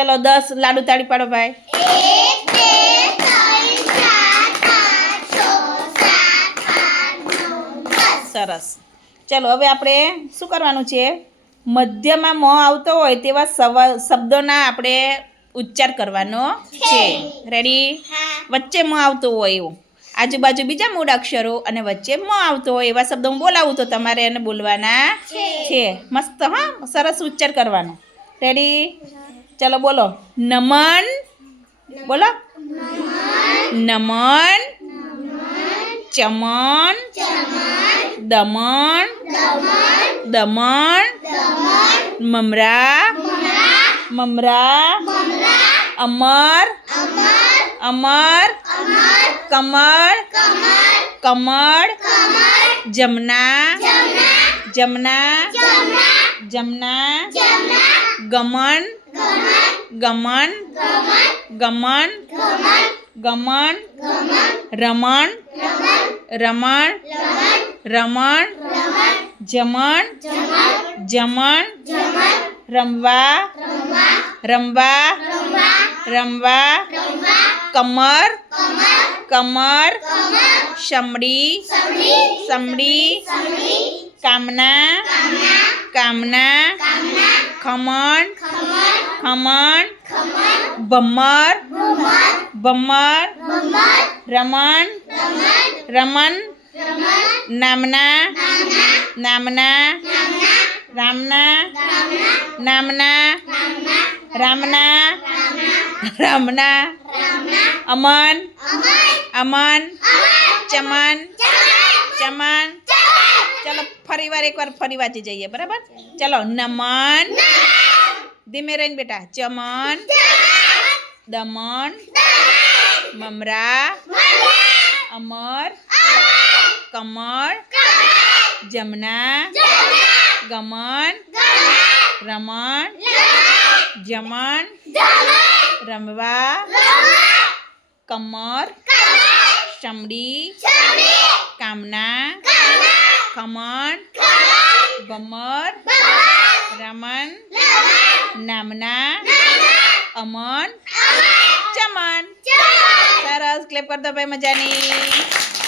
ચલો દસ લાડુ તાળી પાડો ભાઈ. સરસ. ચલો હવે આપણે શું કરવાનું છે? મધ્યમાં મ આવતો હોય તેવા સવા શબ્દોના આપણે ઉચ્ચાર કરવાનો છે. રેડી વચ્ચે મ આવતો હોય એવું. આજુબાજુ બીજા મૂળ અક્ષરો અને વચ્ચે મ આવતો હોય એવા શબ્દો હું બોલાવું તો તમારે એને બોલવાના છે. મસ્ત હા? સરસ ઉચ્ચાર કરવાનો. રેડી ચલો બોલો. નમન. બોલો. નમન. ચમન. દમણ દમણ મમરા. મમરા. અમર. અમર. કમળ. કમળ. જમના. જમના. જમના. ગમન. ગમન ગમન ગમન રમણ રમણ રમણ જમણ જમણ રમવા રમવા રમવા કમર કમર શમડી સમડી કામના કામના ખમણ खमण बमर बमर रमन रमन नामना नामना रामना नामना रामना रामना अमन अमन चमन चमन चलो फरी बार एक बार फरी बाजी जाइए बराबर? चलो नमन। ધીમે રહીને બેટા ચમન દમણ મમરા અમર કમળ જમના ગમન રમણ જમણ રમવા કમર શમડી કામના ખમણ ભમર રમણ નામના અમન ચમન સરસ ક્લેપ કરતો ભાઈ મજાની